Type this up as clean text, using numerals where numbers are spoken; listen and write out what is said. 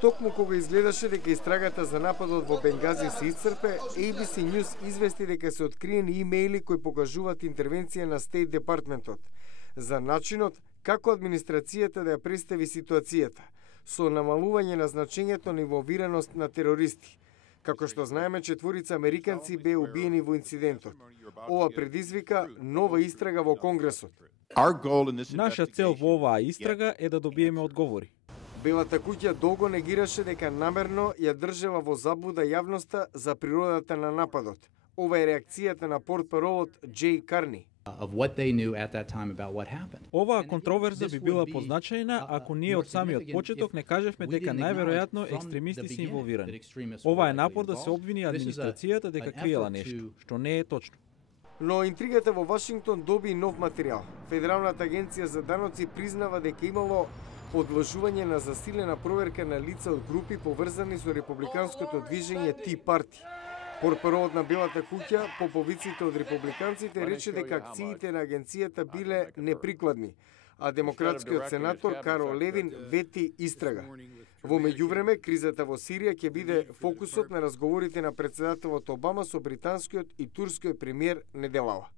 Токму кога изгледаше дека истрагата за нападот во Бенгази се исцрпе, ABC News извести дека се откриени имејли кои покажуваат интервенција на Стейт Департментот за начинот како администрацијата да ја представи ситуацијата, со намалување на значењето на инволвираност на терористи. Како што знаеме, 4 американци беа убиени во инцидентот. Ова предизвика нова истрага во Конгресот. Наша цел во оваа истрага е да добиеме одговори. Белата куќа долго негираше дека намерно ја држева во заблуда јавноста за природата на нападот. Ова е реакцијата на портпаролот Џеј Карни. Оваа контроверза би била позначајна ако ние од самиот почеток не кажевме дека најверојатно екстремисти се инволвирани. Ова е напор да се обвини администрацијата дека криела нешто, што не е точно. Но интригата во Вашингтон доби нов материјал. Федералната агенција за даноци признава дека имало подложување на засилена проверка на лица од групи поврзани со републиканското движење Ти Парти. Портпаролот на Белата куќа по повиците од републиканците рече дека акциите на агенцијата биле неприкладни, а демократскиот сенатор Карл Левин вети истрага. Во меѓувреме, кризата во Сирија ќе биде фокусот на разговорите на претседателот Обама со британскиот и турскиот премиер неделава.